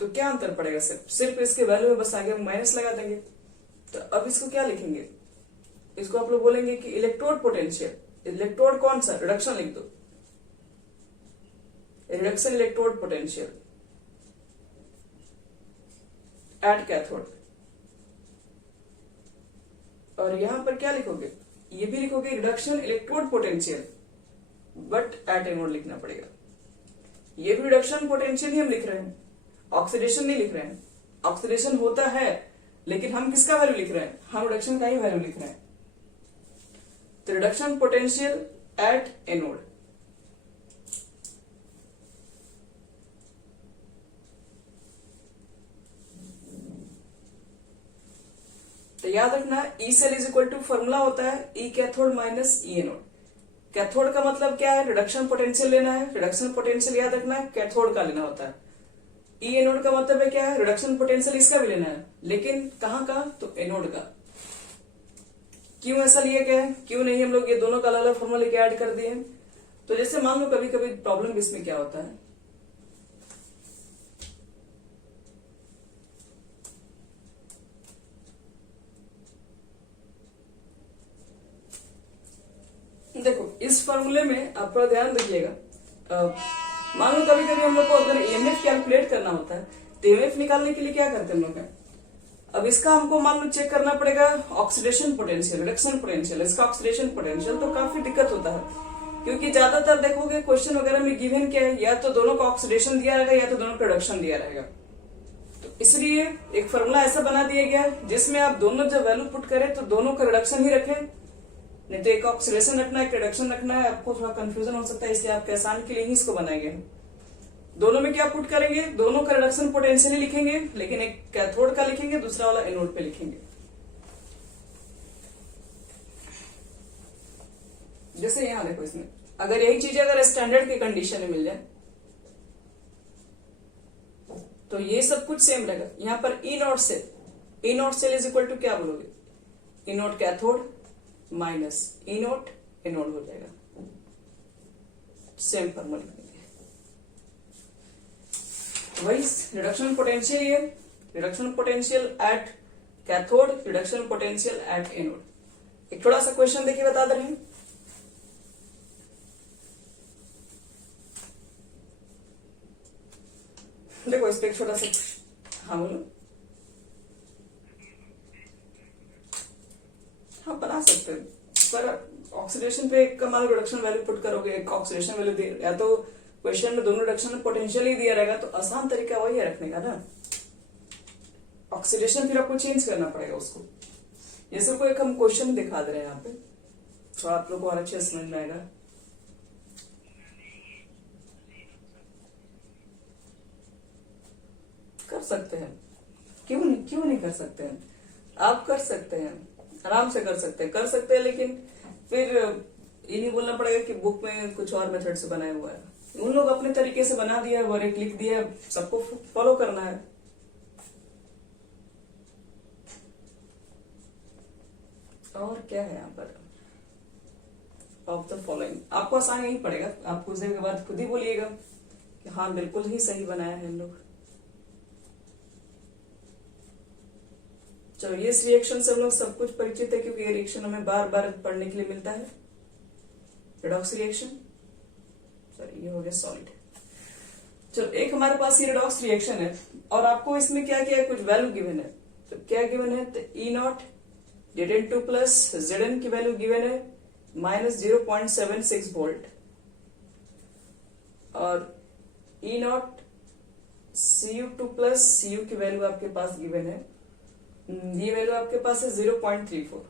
तो क्या अंतर पड़ेगा, सिर्फ इसके वैल्यू में बस आगे हम माइनस लगा देंगे। तो अब इसको क्या लिखेंगे, इसको आप लोग बोलेंगे कि इलेक्ट्रोड पोटेंशियल। इलेक्ट्रोड कौन सा, रिडक्शन लिख दो, reduction electrode potential at cathode. और यहां पर क्या लिखोगे, ये भी लिखोगे reduction electrode potential, but at anode लिखना पड़ेगा। ये भी रिडक्शन पोटेंशियल ही हम लिख रहे हैं, ऑक्सीडेशन नहीं लिख रहे हैं। ऑक्सीडेशन होता है, लेकिन हम किसका वैल्यू लिख रहे हैं, हम रिडक्शन का ही वैल्यू लिख रहे हैं। तो रिडक्शन पोटेंशियल एट एनोड। तो याद रखना E cell is equal to formula होता है E cathode minus E anode. Cathode का मतलब क्या है, रिडक्शन पोटेंशियल लेना है। रिडक्शन पोटेंशियल याद रखना है कैथोड का लेना होता है। ई एनोड का मतलब है क्या है, रिडक्शन पोटेंशियल इसका भी लेना है, लेकिन कहाँ का, तो एनोड का। क्यों ऐसा लिया गया है, क्यों नहीं हम लोग ये दोनों का अलग अलग फॉर्मूला लेके ऐड कर दिए। तो जैसे मान लो कभी कभी प्रॉब्लम इसमें क्या होता है, देखो इस फॉर्मूले में आप थोड़ा ध्यान रखिएगा। मान लो कभी कभी हम लोग को अगर EMF कैलकुलेट करना होता है, तो EMF निकालने के लिए क्या करते हैं हम लोग, अब इसका हमको मान लो चेक करना पड़ेगा ऑक्सीडेशन पोटेंशियल, रिडक्शन पोटेंशियल, इसका ऑक्सीडेशन पोटेंशियल। तो काफी दिक्कत होता है, क्योंकि ज्यादातर देखोगे क्वेश्चन वगैरह में गिवन क्या है, या तो दोनों का ऑक्सीडेशन दिया रहेगा या तो दोनों का रिडक्शन दिया रहेगा। तो इसलिए एक फॉर्मूला ऐसा बना दिया गया जिसमें आप दोनों जब वैल्यू पुट करें तो दोनों का रिडक्शन ही रखें, नहीं तो एक ऑक्सीडेशन रखना है, एक रिडक्शन रखना है, आपको थोड़ा कंफ्यूजन हो सकता है। इसलिए आपके आसान के लिए ही इसको बनाया गया है। दोनों में क्या पुट करेंगे, दोनों का रिडक्शन पोटेंशियल ही लिखेंगे, लेकिन एक कैथोड का लिखेंगे, दूसरा वाला एनोड पे लिखेंगे। जैसे यहां देखो, इसमें अगर यही चीजें अगर स्टैंडर्ड की कंडीशन में मिल जाए तो ये सब कुछ सेम रहेगा। यहां पर E naught cell is equal to क्या बोलोगे, E naught cathode minus E naught anode हो जाएगा। सेम फॉर्मूला लिखेंगे। वही रिडक्शन पोटेंशियल, ये reduction potential at cathode, reduction potential at anode. एक थोड़ा सा क्वेश्चन देखिए, बता दे रहे हैं। देखो इस पे एक छोटा सा, हाँ बोलो, हाँ बना सकते हैं, पर ऑक्सीडेशन पे एक मान लो रिडक्शन वैल्यू पुट करोगे, एक ऑक्सीडेशन वैल्यू दे, या तो क्वेश्चन में दोनों रिडक्शन पोटेंशियल ही दिया रहेगा, तो आसान तरीका वही है रखने का ना। ऑक्सीडेशन फिर आपको चेंज करना पड़ेगा उसको। ये सब को एक हम क्वेश्चन दिखा दे रहे हैं यहाँ पे, तो आप लोग को और अच्छे समझ में आएगा। कर सकते हैं, क्यों नहीं कर सकते हैं, आप कर सकते हैं, आराम से कर सकते हैं, लेकिन फिर ये नहीं बोलना पड़ेगा कि बुक में कुछ और मेथड से बनाया हुआ है। उन लोग अपने तरीके से बना दिया और एक लिख दिया, सबको फॉलो करना है। और क्या है यहाँ पर, ऑफ द फॉलोइंग आपको आसान यही पड़ेगा। आप कुछ देर के बाद खुद ही बोलिएगा कि हाँ बिल्कुल ही सही बनाया है हम लोग। चलो ये इस रिएक्शन से हम लोग सब कुछ परिचित है, क्योंकि ये रिएक्शन हमें बार बार पढ़ने के लिए मिलता है। रेडॉक्स रिएक्शन, सॉरी ये हो गया सॉलिड। चलो एक हमारे पास ये रेडॉक्स रिएक्शन है, और आपको इसमें क्या क्या कुछ वैल्यू गिवन है। तो क्या गिवन है, तो ई नॉट Zn2 प्लस Zn की वैल्यू गिवन है -0.76 वोल्ट, और ई नॉट Cu2 प्लस Cu की वैल्यू आपके पास गिवन है, ये वैल्यू आपके पास है 0.34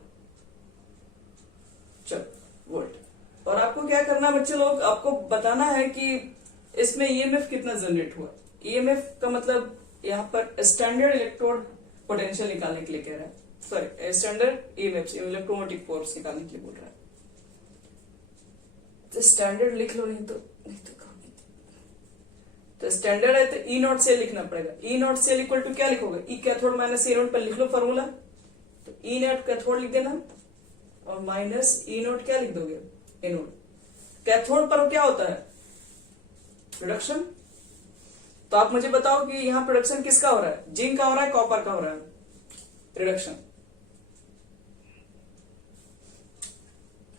चलो वोल्ट। और आपको क्या करना है बच्चे लोग, आपको बताना है कि इसमें ईएमएफ कितना जनरेट हुआ। ईएमएफ का मतलब यहाँ पर स्टैंडर्ड इलेक्ट्रोड पोटेंशियल निकालने के लिए कह रहा है, sorry standard EMF electromotive force निकालने के लिए बोल रहा है। तो स्टैंडर्ड लिख लो, नहीं तो स्टैंडर्ड है तो ई नॉट सेल लिखना पड़ेगा। ई नॉट सेल इक्वल टू क्या लिखोगे, ई कैथोड माइनस ई नोट पर लिख लो फॉर्मूला, तो ई नॉट कैथोड लिख देना और माइनस ई नोट क्या लिख दोगे, एनोड। कैथोड पर क्या होता है, प्रोडक्शन। तो आप मुझे बताओ कि यहाँ प्रोडक्शन किसका हो रहा है, जिंक का हो रहा है, कॉपर का हो रहा है प्रोडक्शन।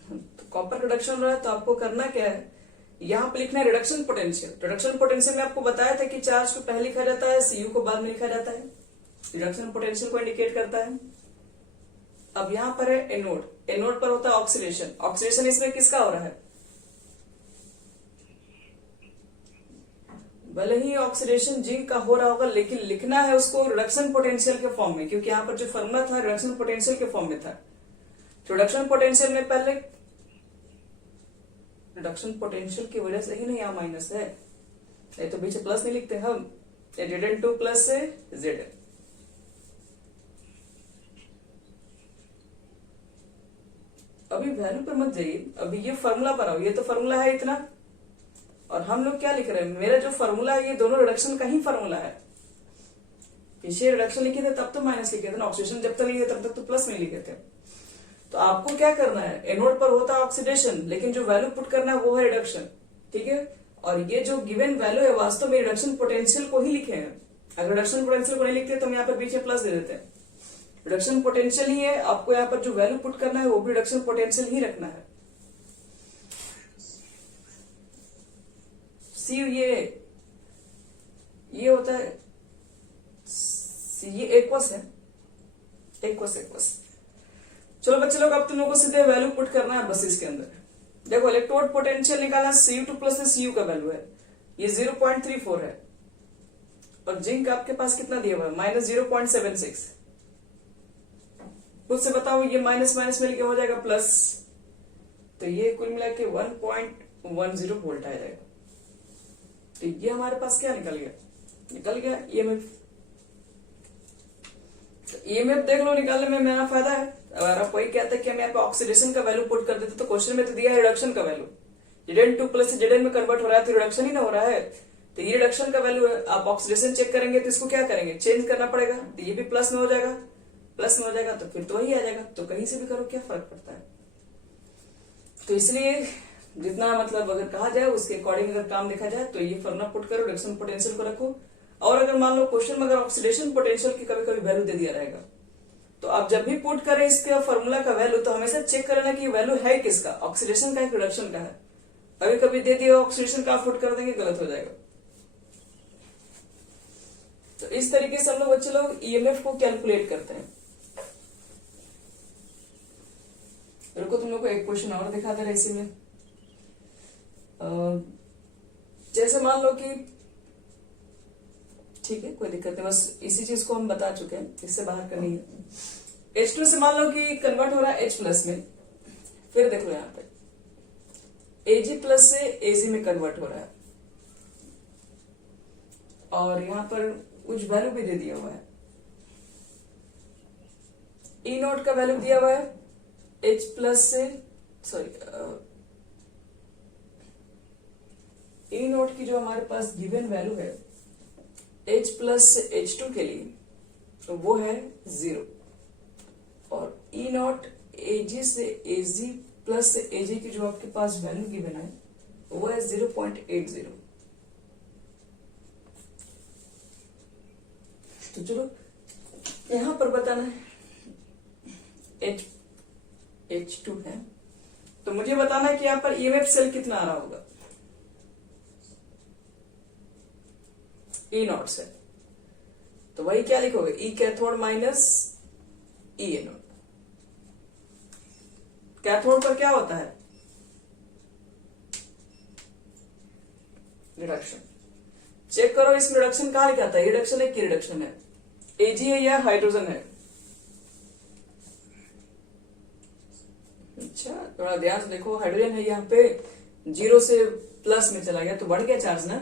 तो कॉपर प्रोडक्शन हो रहा है, तो आपको करना क्या है, यहाँ पे लिखना है रिडक्शन पोटेंशियल। रिडक्शन पोटेंशियल में आपको बताया था कि चार्ज को पहले लिखा जाता है, सीयू को बाद में लिखा जाता है, रिडक्शन पोटेंशियल को इंडिकेट करता है। अब यहाँ पर है एनोड, एनोड पर होता है ऑक्सीडेशन। ऑक्सीडेशन इसमें किसका हो रहा है, भले ही ऑक्सीडेशन जिंक का हो रहा होगा, लेकिन लिखना है उसको रिडक्शन पोटेंशियल के फॉर्म में, क्योंकि यहाँ पर जो फॉर्मूला था रिडक्शन पोटेंशियल के फॉर्म में था। रिडक्शन पोटेंशियल में पहले रिडक्शन पोटेंशियल की वजह से ही नहीं यहाँ माइनस है, नहीं तो पीछे प्लस नहीं लिखते हम, Zn2 प्लस से Zn। अभी वैल्यू पर मत जाइए, अभी ये फॉर्मूला पर आओ। ये तो फॉर्मूला है इतना, और हम लोग क्या लिख रहे हैं, मेरा जो फॉर्मूला है ये दोनों रिडक्शन का ही फॉर्मूला है। पीछे रिडक्शन लिखे थे तब तो माइनस लिखे थे ना, ऑक्सीडेशन जब तक नहीं है तब तक तो प्लस नहीं लिखे थे। तो आपको क्या करना है, एनोड पर होता है ऑक्सीडेशन, लेकिन जो वैल्यू पुट करना है वो है रिडक्शन, ठीक है। और ये जो गिवन वैल्यू है वास्तव में रिडक्शन पोटेंशियल को ही लिखे हैं। अगर रिडक्शन पोटेंशियल को नहीं लिखते तो हम यहाँ पर पीछे प्लस दे देते हैं। रिडक्शन पोटेंशियल ही है, आपको यहाँ पर जो वैल्यू पुट करना है वो भी रिडक्शन पोटेंशियल ही रखना है। सी ये होता है, ये एक्वस है, एक्वस। चलो बच्चे लोग, अब तुम लोगों को सीधे वैल्यू पुट करना है बस इसके अंदर। देखो इलेक्ट्रोड पोटेंशियल निकालना, Cu2 प्लस Cu का वैल्यू है, ये 0.34 है, और जिंक आपके पास कितना दिया हुआ है, माइनस 0.76। खुद से बताओ, ये माइनस माइनस मिलके हो जाएगा प्लस, तो ये कुल मिला के 1.10 वोल्ट आ जाएगा। तो ये हमारे पास क्या निकल गया ईएमएफ। ईएमएफ देख लो, निकालने में मेरा फायदा है। अगर आप वही कहते हैं कि हम यहाँ पे ऑक्सीडेशन का वैल्यू पुट कर देते, तो क्वेश्चन में तो दिया है रिडक्शन का वैल्यू, Zn2 प्लस Zn में कन्वर्ट हो रहा है तो रिडक्शन ही ना हो रहा है, तो ये रिडक्शन का वैल्यू है। आप ऑक्सीडेशन चेक करेंगे तो इसको क्या करेंगे, चेंज करना पड़ेगा, तो ये भी प्लस में हो जाएगा, प्लस में हो जाएगा तो फिर तो वही आ जाएगा। तो कहीं से भी करो क्या फर्क पड़ता है। तो इसलिए जितना मतलब अगर कहा जाए उसके अकॉर्डिंग अगर काम देखा जाए तो ये फॉर्मूला पुट करो, रिडक्शन पोटेंशियल को रखो। और अगर मान लो क्वेश्चन में अगर ऑक्सीडेशन पोटेंशियल की कभी कभी वैल्यू दे दिया रहेगा, तो आप जब भी पुट करें इसके फॉर्मूला का वैल्यू, तो हमेशा चेक कर लेना कि वैल्यू है किसका, ऑक्सीडेशन का है रिडक्शन का है। कभी कभी दे दिया ऑक्सीडेशन का, पुट कर देंगे गलत हो जाएगा। तो इस तरीके से हम लोग बच्चे लोग ईएमएफ को कैलकुलेट करते हैं। रुको तुम लोग को एक क्वेश्चन और दिखा दे रहे इसी में। जैसे मान लो कि ठीक है, कोई दिक्कत नहीं, बस इसी चीज को हम बता चुके हैं, इससे बाहर का नहीं है। H2 से मान लो कि कन्वर्ट हो रहा है H प्लस में, फिर देखो यहाँ पे Ag प्लस से Ag में कन्वर्ट हो रहा है, और यहाँ पर कुछ वैल्यू भी दे दिया हुआ है। E नोट का वैल्यू दिया हुआ है H प्लस से, सॉरी E नोट की जो हमारे पास गिवन वैल्यू है H प्लस से H2 के लिए, तो वो है 0, और E नॉट Ag से Ag प्लस से Ag की जो आपके पास वैल्यू गिवन है वो है 0.80। तो चलो यहां पर बताना है H2 है, तो मुझे बताना है कि यहां पर ईएमएफ सेल कितना आ रहा होगा E नॉट से। तो वही क्या लिखोगे, E cathode minus E anode. Cathode पर क्या होता है, रिडक्शन। चेक करो इसमें रिडक्शन कहाँ लिखा था, रिडक्शन है कि रिडक्शन है, एजी है या हाइड्रोजन है। अच्छा थोड़ा ध्यान से देखो, हाइड्रोजन है यहाँ पे, 0 से प्लस में चला गया तो बढ़ गया चार्ज ना।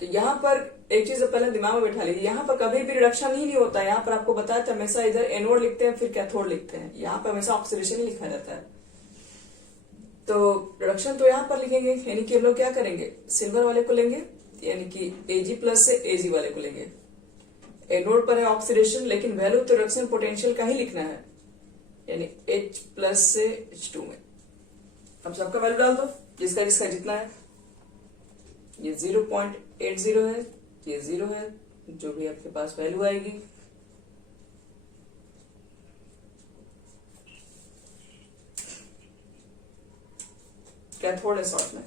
तो यहाँ पर एक चीज पहले दिमाग में बैठा लीजिए, यहाँ पर कभी भी रिडक्शन ही नहीं होता है। यहाँ पर आपको बताया था हमेशा इधर एनोड लिखते हैं फिर कैथोड लिखते हैं, यहाँ पर हमेशा ऑक्सीडेशन ही लिखा जाता है। तो रिडक्शन तो यहाँ पर लिखेंगे, यानी कि हम लोग क्या करेंगे, सिल्वर वाले को लेंगे, यानी कि Ag प्लस से Ag वाले को लेंगे। एनोड पर है ऑक्सीडेशन, लेकिन वैल्यू तो रिडक्शन पोटेंशियल का ही लिखना है, यानी H प्लस से H2 में। अब सबका वैल्यू डाल दो, जिसका जिसका जितना है। ये 0.80 है, ये 0 है, जो भी आपके पास वैल्यू आएगी। कैथोड है शॉर्ट में।